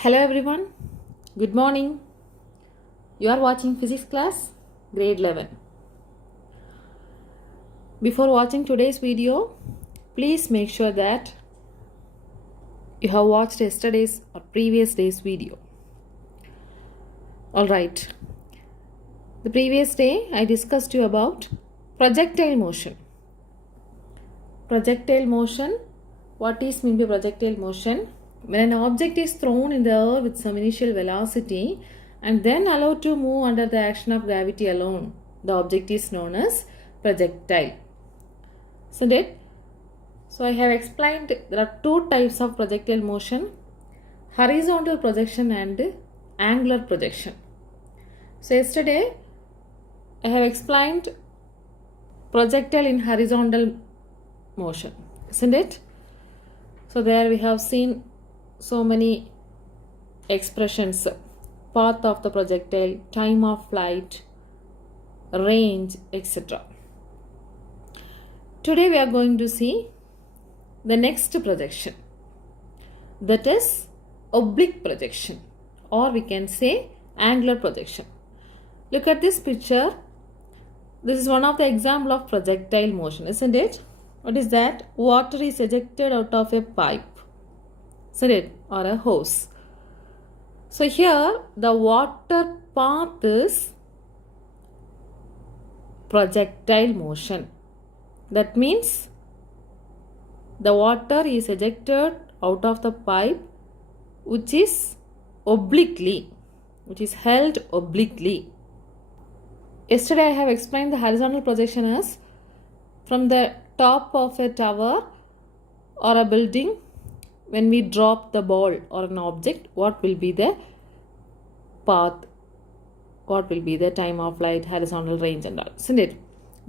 Hello everyone, good morning. You are watching physics class, grade 11. Before watching today's video, please make sure that you have watched yesterday's or previous day's video. Alright, the previous day I discussed you about projectile motion. Projectile motion, what is meant by projectile motion? When an object is thrown in the air with some initial velocity and then allowed to move under the action of gravity alone, the object is known as projectile. Isn't it? So I have explained there are two types of projectile motion, horizontal projection and angular projection. So yesterday I have explained projectile in horizontal motion, isn't it? So there we have seen so many expressions: path of the projectile, time of flight, range, etc. Today we are going to see the next projection, that is oblique projection, or we can say angular projection. Look at this picture. This is one of the example of projectile motion, isn't it? What is that? Water is ejected out of a pipe, isn't it? Or a hose. So here the water path is projectile motion. That means the water is ejected out of the pipe which is obliquely, which is held obliquely. Yesterday I have explained the horizontal projection as from the top of a tower or a building. When we drop the ball or an object, what will be the path? What will be the time of flight, horizontal range and all, isn't it?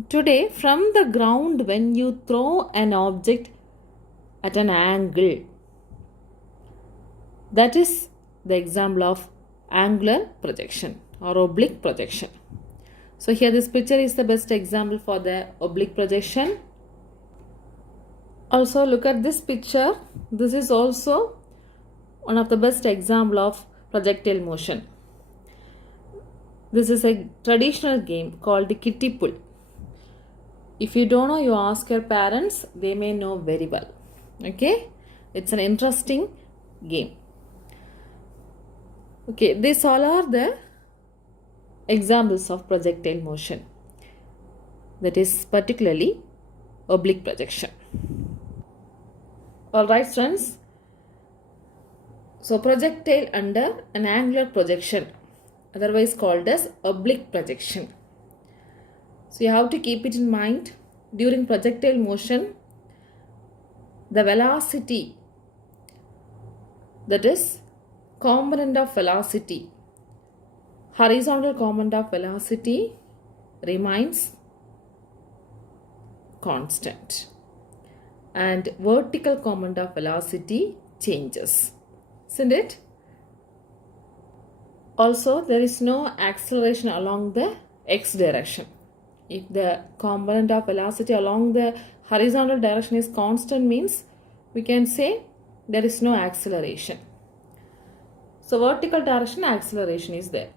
Today, from the ground, when you throw an object at an angle, that is the example of angular projection or oblique projection. So here this picture is the best example for the oblique projection. Also look at this picture. This is also one of the best example of projectile motion. This is a traditional game called the kitty pull. If you don't know, you ask your parents, they may know very well. Okay, it's an interesting game. Okay, these all are the examples of projectile motion, that is particularly oblique projection. Alright friends, so projectile under an angular projection, otherwise called as oblique projection. So you have to keep it in mind. During projectile motion, the velocity, that is component of velocity, horizontal component of velocity remains constant and vertical component of velocity changes, isn't it? Also, there is no acceleration along the x direction. If the component of velocity along the horizontal direction is constant, means we can say there is no acceleration. So vertical direction acceleration is there.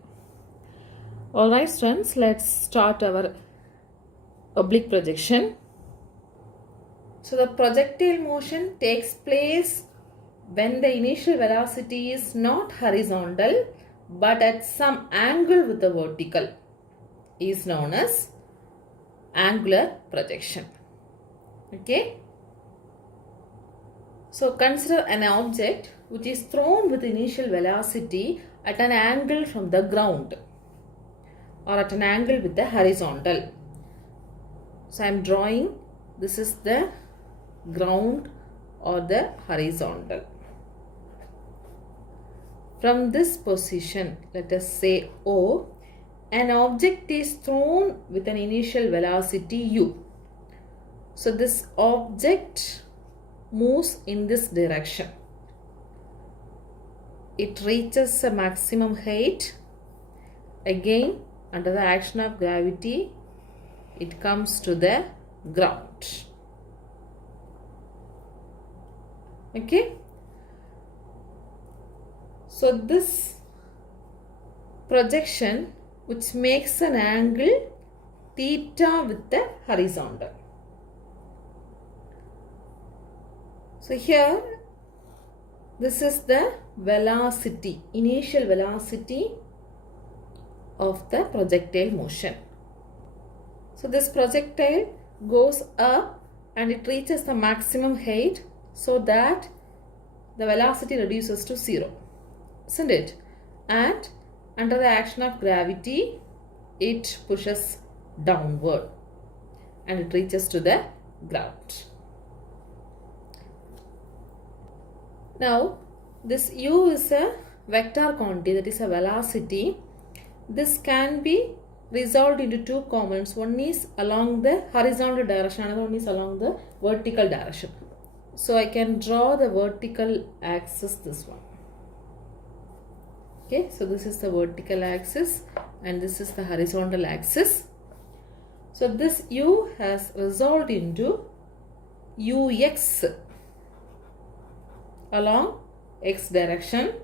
Alright friends, let's start our oblique projection. So the projectile motion takes place when the initial velocity is not horizontal but at some angle with the vertical, is known as angular projection. Okay. So consider an object which is thrown with initial velocity at an angle from the ground or at an angle with the horizontal. So I am drawing, this is the ground or the horizontal. From this position, let us say O, an object is thrown with an initial velocity u. So this object moves in this direction. It reaches a maximum height. Again, under the action of gravity, it comes to the ground. Okay. So this projection which makes an angle theta with the horizontal. So here this is the velocity, initial velocity of the projectile motion. So this projectile goes up and it reaches the maximum height so that the velocity reduces to 0, isn't it? And under the action of gravity it pushes downward and it reaches to the ground. Now this u is a vector quantity, that is a velocity. This can be resolved into two components. One is along the horizontal direction, another one is along the vertical direction. So I can draw the vertical axis, this one. Okay, so this is the vertical axis and this is the horizontal axis. So this u has resolved into ux along x direction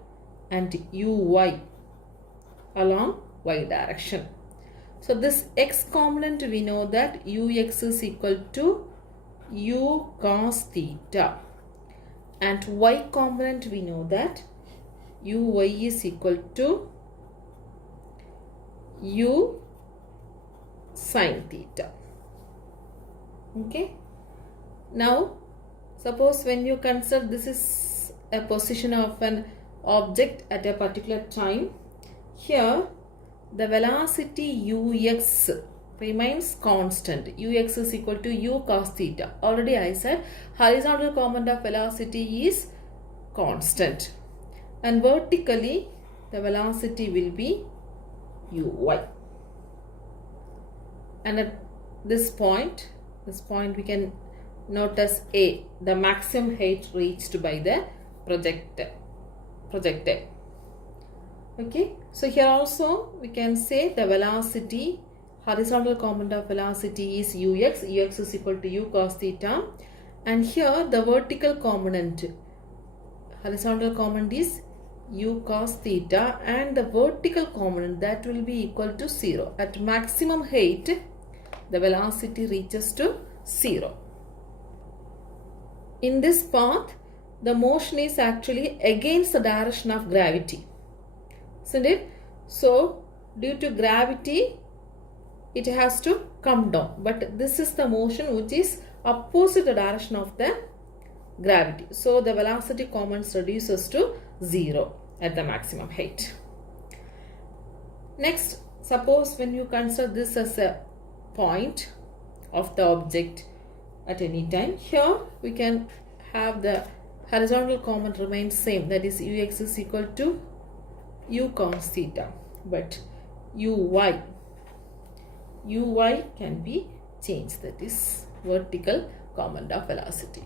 and uy along y direction. So this x component, we know that ux is equal to u cos theta, and y component we know that uy is equal to u sin theta. Okay, now suppose when you consider this is a position of an object at a particular time, here the velocity ux remains constant. Ux is equal to u cos theta. Already I said horizontal component of velocity is constant and vertically the velocity will be uy. And at this point we can note as A, the maximum height reached by the projectile. Okay, so here also we can say the velocity, horizontal component of velocity is ux. Ux is equal to u cos theta, and here the vertical component, horizontal component is u cos theta, and the vertical component that will be equal to 0. At maximum height the velocity reaches to 0. In this path the motion is actually against the direction of gravity, isn't it? So due to gravity it has to come down, but this is the motion which is opposite the direction of the gravity. So the velocity component reduces to 0 at the maximum height. Next, suppose when you consider this as a point of the object at any time, here we can have the horizontal component remains same, that is ux is equal to u cos theta, but uy can be changed, that is vertical component of velocity.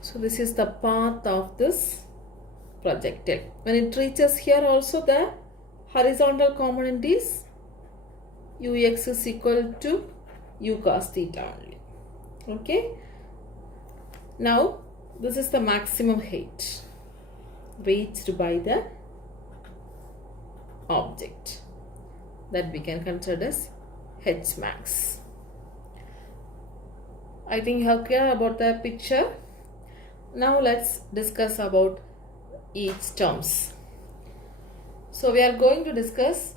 So this is the path of this projectile. When it reaches here also the horizontal component is ux is equal to u cos theta only. Okay, now this is the maximum height reached by the object, that we can consider as h max. I think you have clear about the picture. Now let's discuss about each terms. So we are going to discuss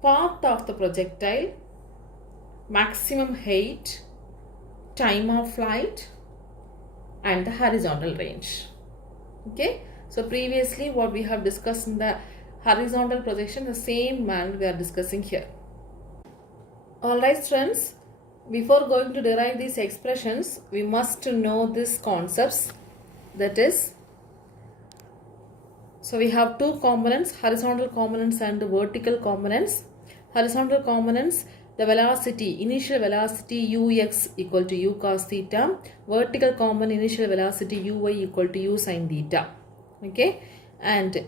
path of the projectile, maximum height, time of flight, and the horizontal range. Okay, so previously what we have discussed in the horizontal projection, the same manner we are discussing here. Alright friends, before going to derive these expressions, we must know these concepts, that is, so we have two components, horizontal components and vertical components. Horizontal components, the velocity, initial velocity ux equal to u cos theta, vertical component initial velocity uy equal to u sin theta. Okay, and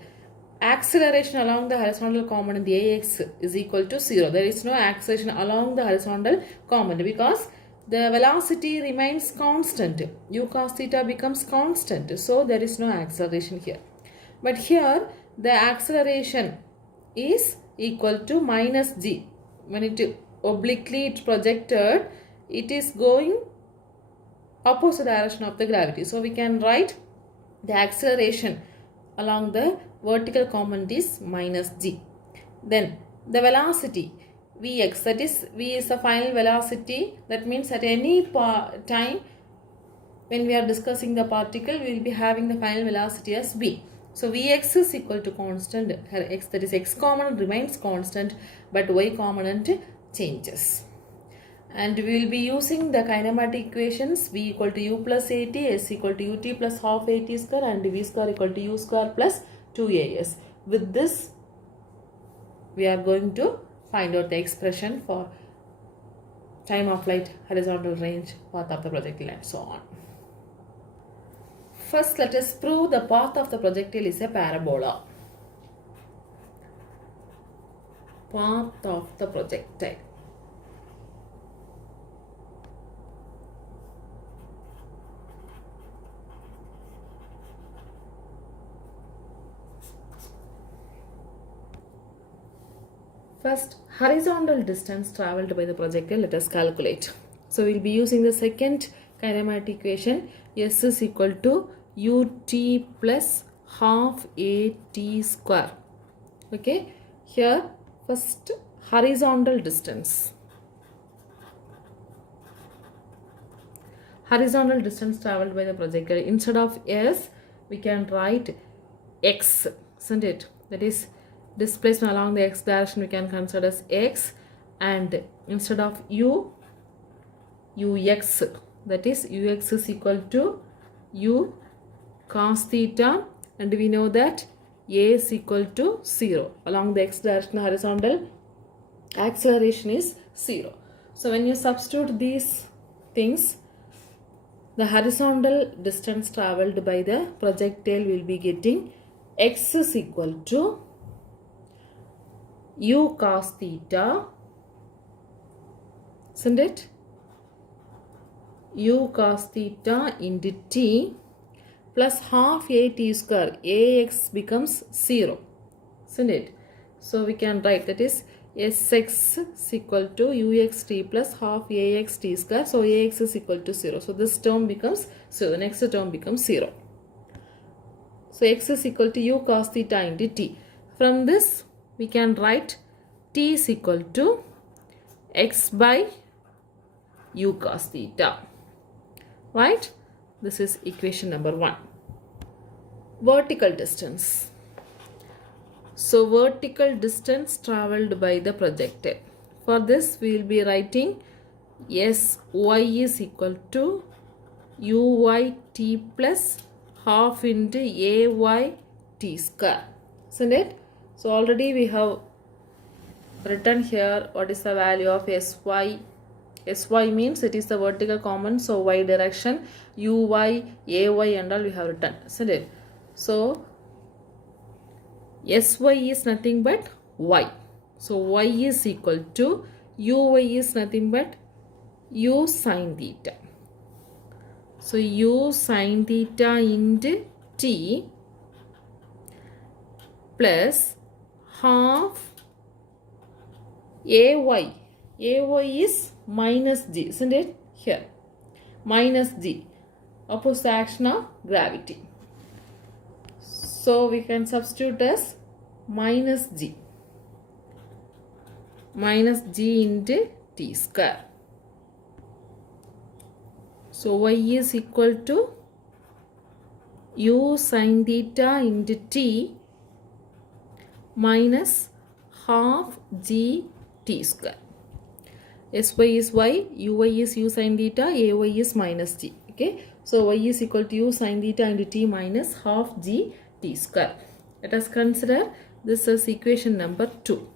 acceleration along the horizontal component ax is equal to 0. There is no acceleration along the horizontal component because the velocity remains constant. U cos theta becomes constant. So there is no acceleration here. But here the acceleration is equal to minus g. When it obliquely projected, it is going opposite direction of the gravity. So we can write the acceleration along the vertical component is minus g. Then the velocity Vx, that is V is the final velocity. That means at any time when we are discussing the particle, we will be having the final velocity as V. So Vx is equal to constant. X, that is x component remains constant, but y component changes. And we will be using the kinematic equations V equal to U plus AT, S equal to UT plus half AT square, and V square equal to U square plus 2AS. With this, we are going to find out the expression for time of flight, horizontal range, path of the projectile, and so on. First, let us prove the path of the projectile is a parabola. Path of the projectile. First, horizontal distance traveled by the projectile, let us calculate. So we will be using the second kinematic equation. S is equal to ut plus half at square. Okay, here first horizontal distance. Horizontal distance traveled by the projectile. Instead of S, we can write x, isn't it? That is displacement along the x direction we can consider as x, and instead of u, ux, that is ux is equal to u cos theta, and we know that a is equal to 0. Along the x direction horizontal acceleration is 0. So when you substitute these things, the horizontal distance traveled by the projectile will be getting x is equal to u cos theta, isn't it? U cos theta into t plus half a t square. Ax becomes 0, isn't it? So we can write that is Sx is equal to uxt plus half ax t square. So ax is equal to 0. So this term becomes 0. The next term becomes 0. So x is equal to u cos theta into t. From this, we can write t is equal to x by u cos theta. Right? This is equation number 1. Vertical distance. So vertical distance traveled by the projectile. For this, we will be writing Sy is equal to uyt plus half into ayt square. Isn't it? So already we have written here what is the value of Sy. Sy means it is the vertical component, so y direction, uy, ay and all we have written, isn't it? So Sy is nothing but y. So y is equal to uy is nothing but u sin theta. So u sin theta into t plus half ay. Ay is minus g, isn't it? Here. Minus g. Opposite action of gravity. So we can substitute as minus g. Minus g into t square. So y is equal to u sin theta into t minus half g t square. Sy is y, uy is u sin theta, ay is minus g. Okay, so y is equal to u sin theta into t minus half g t square. Let us consider this as equation number 2.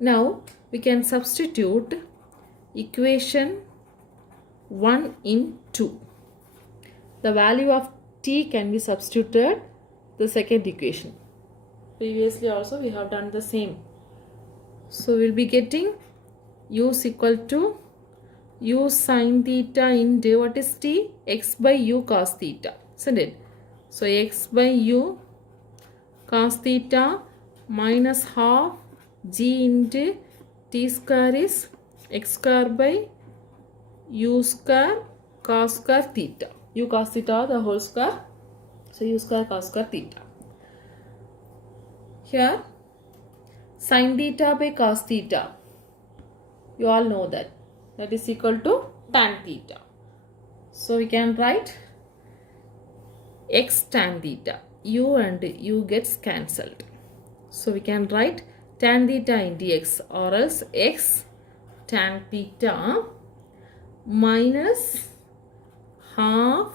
Now we can substitute equation 1 in 2. The value of t can be substituted the second equation. Previously also we have done the same. So we will be getting u is equal to u sin theta into what is t? X by u cos theta, isn't it? So x by u cos theta minus half g into t square is x square by u square cos square theta. U cos theta the whole square. So u square cos square theta. Here sin theta by cos theta. You all know that. That is equal to tan theta. So we can write x tan theta. U and u gets cancelled. So we can write tan theta into x, or else x tan theta minus half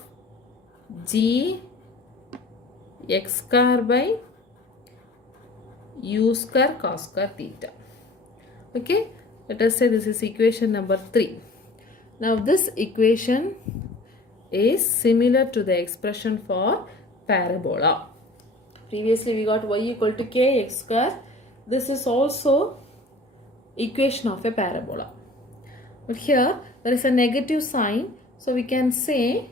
g x square by u square cos square theta. Okay, let us say this is equation number 3. Now this equation is similar to the expression for parabola. Previously we got y equal to kx square. This is also equation of a parabola. But here there is a negative sign. So we can say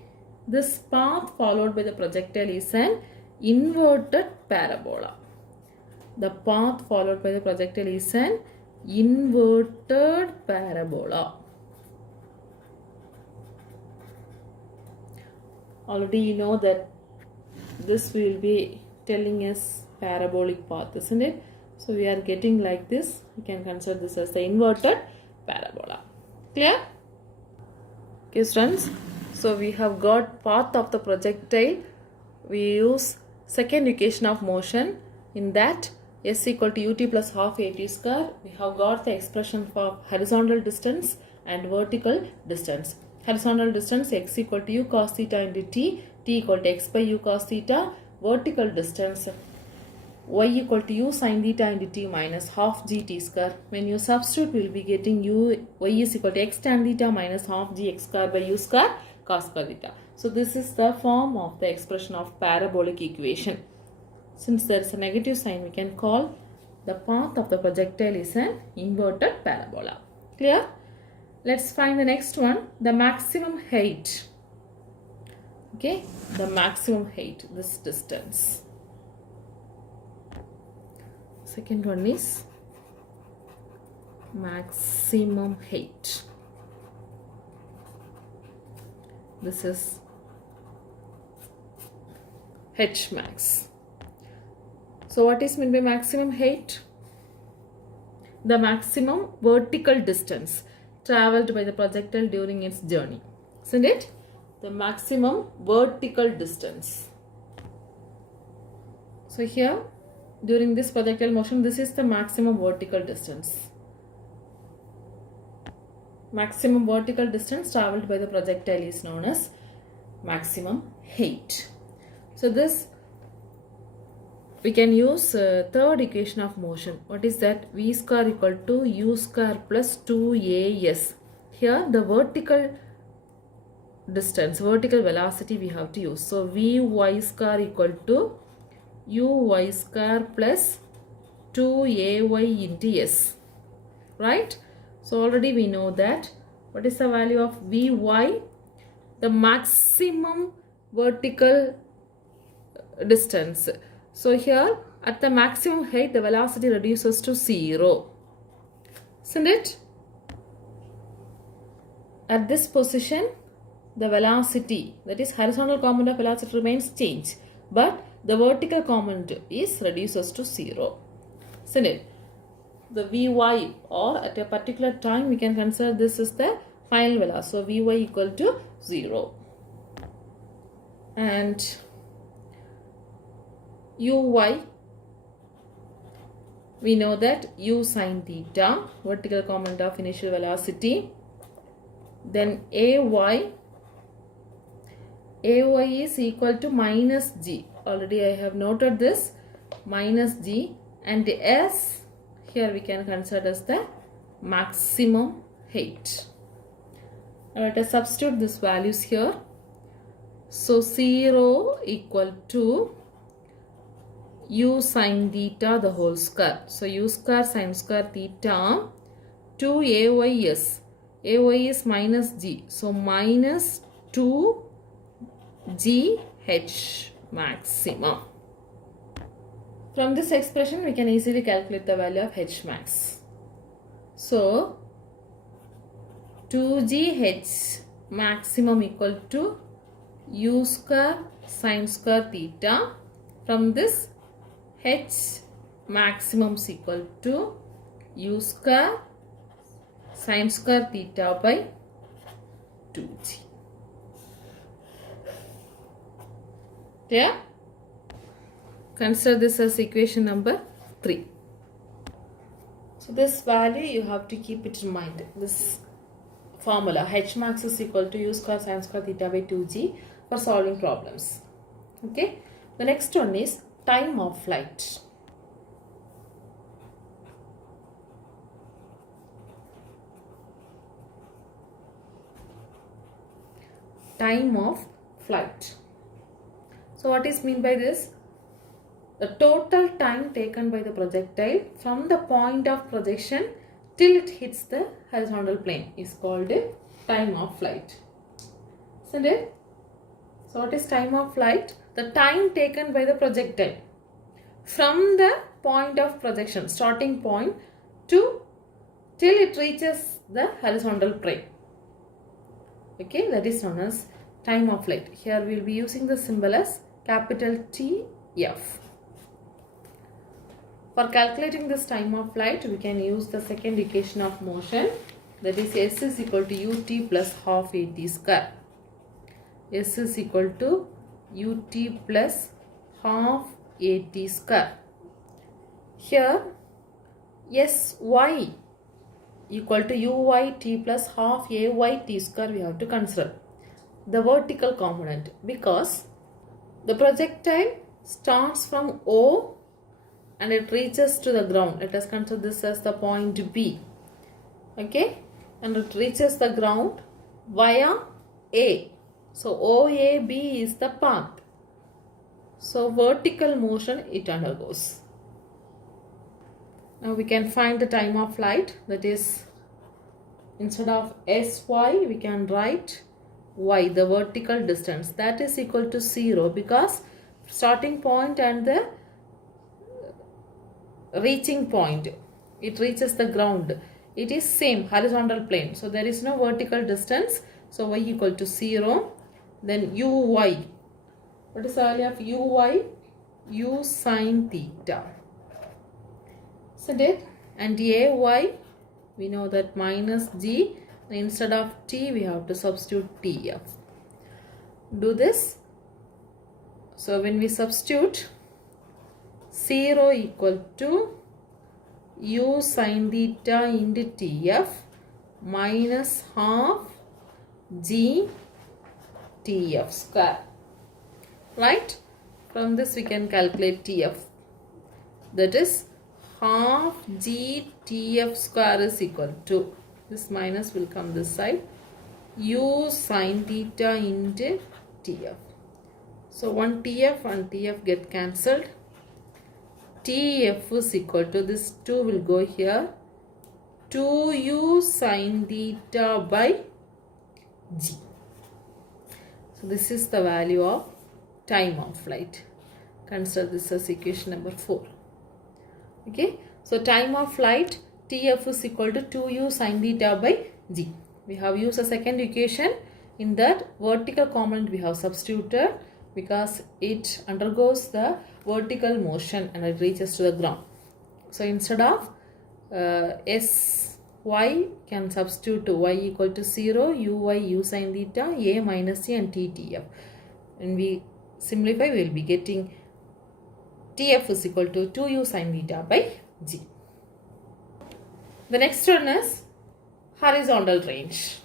this path followed by the projectile is an inverted parabola. The path followed by the projectile is an inverted parabola. Already you know that this will be telling us parabolic path, isn't it? So we are getting like this. We can consider this as the inverted parabola. Clear? Okay, students. So we have got path of the projectile. We use second equation of motion. In that, s equal to ut plus half at square. We have got the expression for horizontal distance and vertical distance. Horizontal distance x equal to u cos theta into t equal to x by u cos theta. Vertical distance y equal to u sin theta into t minus half g t square. When you substitute, we will be getting y is equal to x tan theta minus half g x square by u square cos square theta. So this is the form of the expression of parabolic equation. Since there is a negative sign, we can call the path of the projectile is an inverted parabola. Clear? Let's find the next one, the maximum height. Okay, the maximum height, this distance. Second one is maximum height. This is h max. So what is meant by maximum height? The maximum vertical distance traveled by the projectile during its journey. Isn't it? The maximum vertical distance. So here, during this projectile motion, this is the maximum vertical distance. Maximum vertical distance traveled by the projectile is known as maximum height. So this we can use third equation of motion. What is that? V square equal to u square plus 2as. Here the vertical distance, vertical velocity we have to use. So Vy square equal to uy square plus 2ay into s. Right? So already we know that. What is the value of Vy? The maximum vertical distance. So here at the maximum height, the velocity reduces to 0. Isn't it? At this position, the velocity, that is horizontal component of velocity, remains change, but the vertical component is reduces to 0. Isn't it? The Vy, or at a particular time we can consider this is the final velocity. So Vy equal to 0. And Uy, we know that u sin theta, vertical component of initial velocity. Then Ay is equal to minus g. Already I have noted this, minus g, and s here we can consider as the maximum height. Now let us substitute these values here. So 0 equal to u sin theta the whole square. So u square sin square theta 2ays. AY is minus G. So minus 2GH maximum. From this expression, we can easily calculate the value of H max. So 2GH maximum equal to U square sine square theta. From this, H maximum is equal to U square sine square theta by 2G. Yeah? Consider this as equation number 3. So this value you have to keep it in mind. This formula H max is equal to U square sine square theta by 2G for solving problems. Okay. The next one is time of flight. Time of flight. So what is meant by this? The total time taken by the projectile from the point of projection till it hits the horizontal plane is called time of flight. Isn't it? So what is time of flight? The time taken by the projectile from the point of projection, starting point, till it reaches the horizontal plane. Okay, that is known as time of flight. Here we will be using the symbol as capital TF. For calculating this time of flight, we can use the second equation of motion, that is S is equal to ut plus half at square. S is equal to ut plus half at square. Here Sy equal to uyt plus half ayt square we have to consider the vertical component, because the projectile starts from O and it reaches to the ground. Let us consider this as the point B. Okay, and it reaches the ground via A. So OAB is the path. So vertical motion it undergoes. Now we can find the time of flight, that is, instead of Sy we can write Y, the vertical distance, that is equal to 0, because starting point and the reaching point, it reaches the ground, it is same horizontal plane, so there is no vertical distance. So Y equal to 0. Then Uy, what is the value of Uy? U sine theta, isn't it? And Ay, we know that minus G, instead of T we have to substitute TF. Do this. So when we substitute, 0 equal to U sine theta into TF minus half G TF square. Right? From this we can calculate TF. That is half G TF square is equal to, this minus will come this side, U sine theta into TF. So one TF and TF get cancelled. TF is equal to, this 2 will go here, 2U sine theta by G. So this is the value of time of flight. Consider this as equation number 4. Okay. So time of flight, TF is equal to 2U sine theta by G. We have used a second equation. In that vertical component we have substituted, because it undergoes the vertical motion and it reaches to the ground. So instead of Sy, can substitute Y equal to 0, Uy U sine theta, A minus C and TTF. When we simplify, we will be getting TF is equal to 2U sine theta by G. The next one is horizontal range.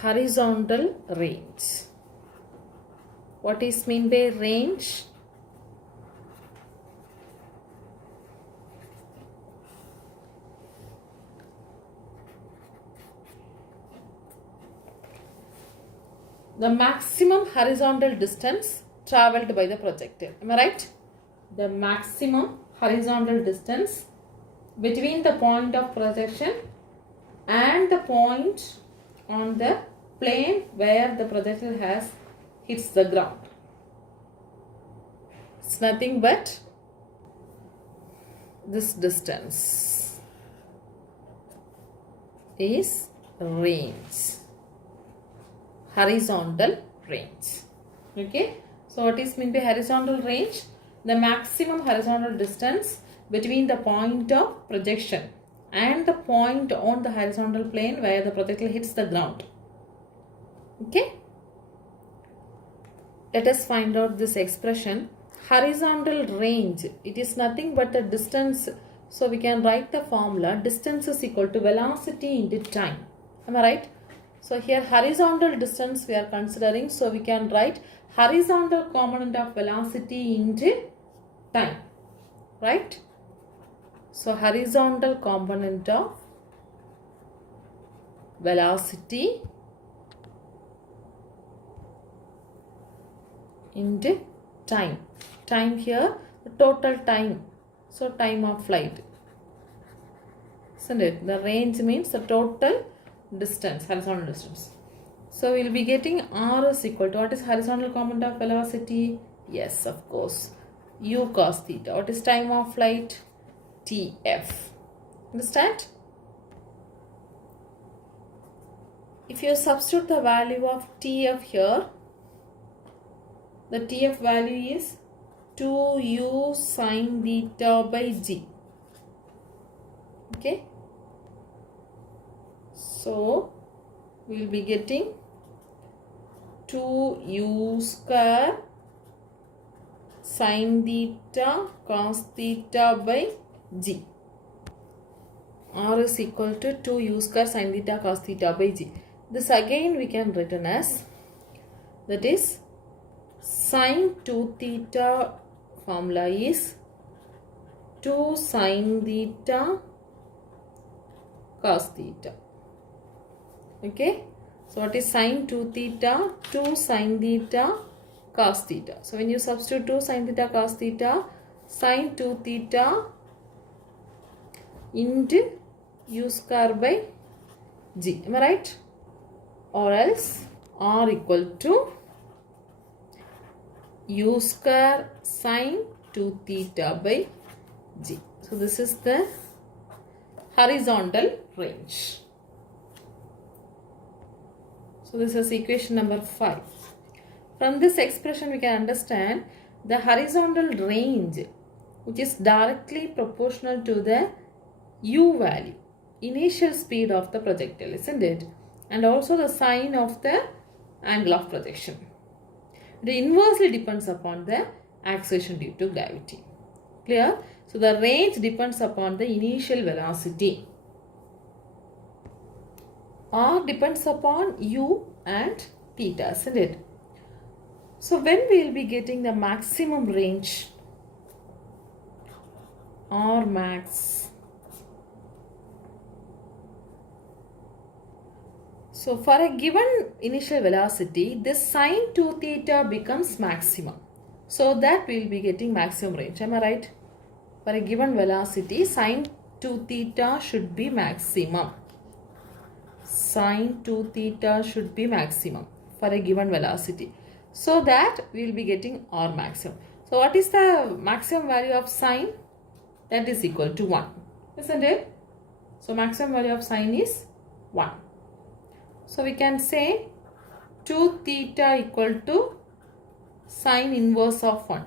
Horizontal range. What is meant by range? The maximum horizontal distance travelled by the projectile. Am I right? The maximum horizontal distance between the point of projection and the point on the plane where the projectile has hits the ground. It's nothing but this distance is range, horizontal range. Okay, so what is meant by horizontal range? The maximum horizontal distance between the point of projection and the point on the horizontal plane where the projectile hits the ground. Okay, let us find out this expression. Horizontal range, it is nothing but the distance. So we can write the formula, distance is equal to velocity into time. Am I right? So here horizontal distance we are considering. So we can write horizontal component of velocity into time. Right? So horizontal component of velocity into time. Time here, the total time. So time of flight. Isn't it? The range means the total distance, horizontal distance. So we will be getting R is equal to, what is horizontal component of velocity? Yes, of course, U cos theta. What is time of flight? TF. Understand? If you substitute the value of TF here, the TF value is 2U sin theta by G. Okay. So we will be getting 2U square sin theta cos theta by G. R is equal to 2U square sin theta cos theta by G. This again we can written as, that is, sin 2 theta formula is 2 sin theta cos theta. Okay. So what is sin 2 theta? 2 sin theta cos theta. So when you substitute 2 sin theta cos theta, sin 2 theta into U square by G. Am I right? Or else R equal to U square sin 2 theta by G. So this is the horizontal range. So this is equation number 5. From this expression we can understand the horizontal range, which is directly proportional to the U value, initial speed of the projectile, isn't it? And also the sign of the angle of projection. It inversely depends upon the acceleration due to gravity. Clear? So the range depends upon the initial velocity. R depends upon U and theta, isn't it? So when we will be getting the maximum range, R max. So for a given initial velocity, this sin 2 theta becomes maximum. So that we will be getting maximum range. Am I right? For a given velocity, sin 2 theta should be maximum. Sin 2 theta should be maximum for a given velocity. So that we will be getting R maximum. So what is the maximum value of sin? That is equal to 1. Isn't it? So maximum value of sin is 1. So we can say 2 theta equal to sin inverse of 1.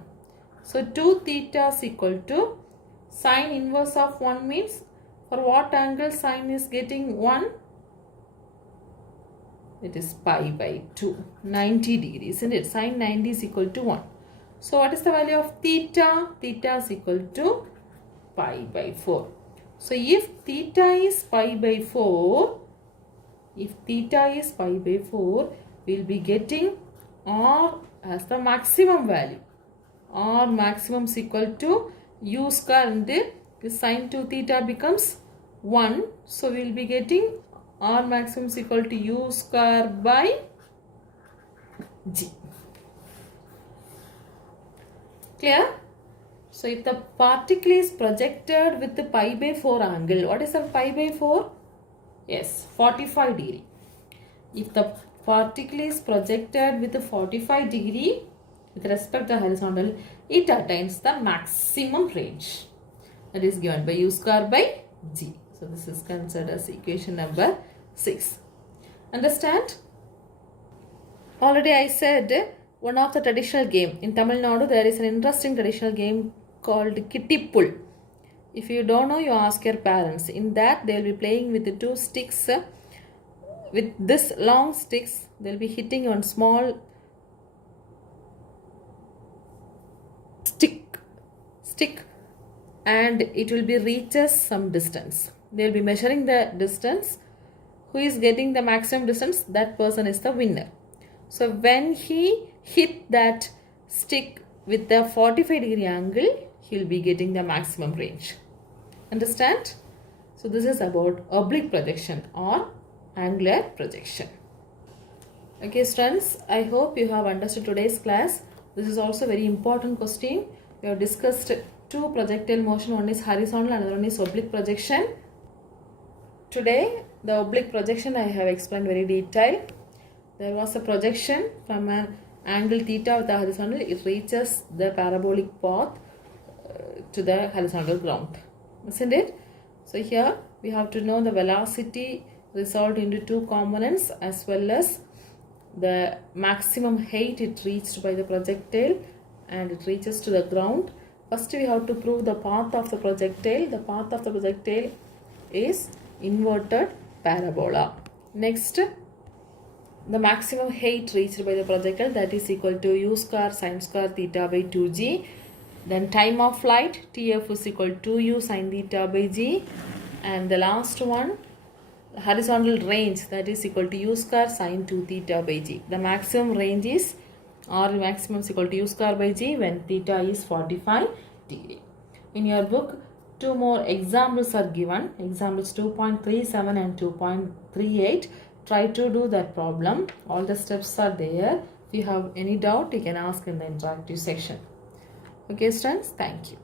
So 2 theta is equal to sin inverse of 1 means for what angle sin is getting 1? It is pi by 2, 90 degrees, isn't it? Sin 90 is equal to 1. So what is the value of theta? Theta is equal to pi by 4. So if theta is pi by 4, we will be getting R as the maximum value. R maximum is equal to U square, and the sin 2 theta becomes 1. So we will be getting R maximum is equal to U square by G. Clear? So if the particle is projected with the pi by 4 angle, what is the pi by 4? Yes, 45 degree. If the particle is projected with a 45 degree with respect to the horizontal, it attains the maximum range. That is given by u square by g. So this is considered as equation number 6. Understand? Already I said one of the traditional game in Tamil Nadu, there is an interesting traditional game called kitty pull. If you don't know, you ask your parents. In that they will be playing with the 2 sticks. With this long sticks, they will be hitting on small stick and it will be reaches some distance. They will be measuring the distance. Who is getting the maximum distance, that person is the winner. So when he hit that stick with the 45 degree angle, he will be getting the maximum range. Understand? So this is about oblique projection or angular projection. Okay students, I hope you have understood today's class. This is also very important question. We have discussed 2 projectile motion. One is horizontal and another one is oblique projection. Today the oblique projection I have explained very detailed. There was a projection from an angle theta with the horizontal. It reaches the parabolic path to the horizontal ground. Isn't it? So here we have to know the velocity resolved into 2 components as well as the maximum height it reached by the projectile and it reaches to the ground. First we have to prove the path of the projectile. The path of the projectile is inverted parabola. Next, the maximum height reached by the projectile, that is equal to u square sin square theta by 2g. Then time of flight, Tf is equal to u sin theta by g. And the last one, horizontal range, that is equal to u square sin 2 theta by g. The maximum range is, or maximum is equal to u square by g when theta is 45 degree. In your book, 2 more examples are given. Examples 2.37 and 2.38. Try to do that problem. All the steps are there. If you have any doubt, you can ask in the interactive section. Okay students, thank you.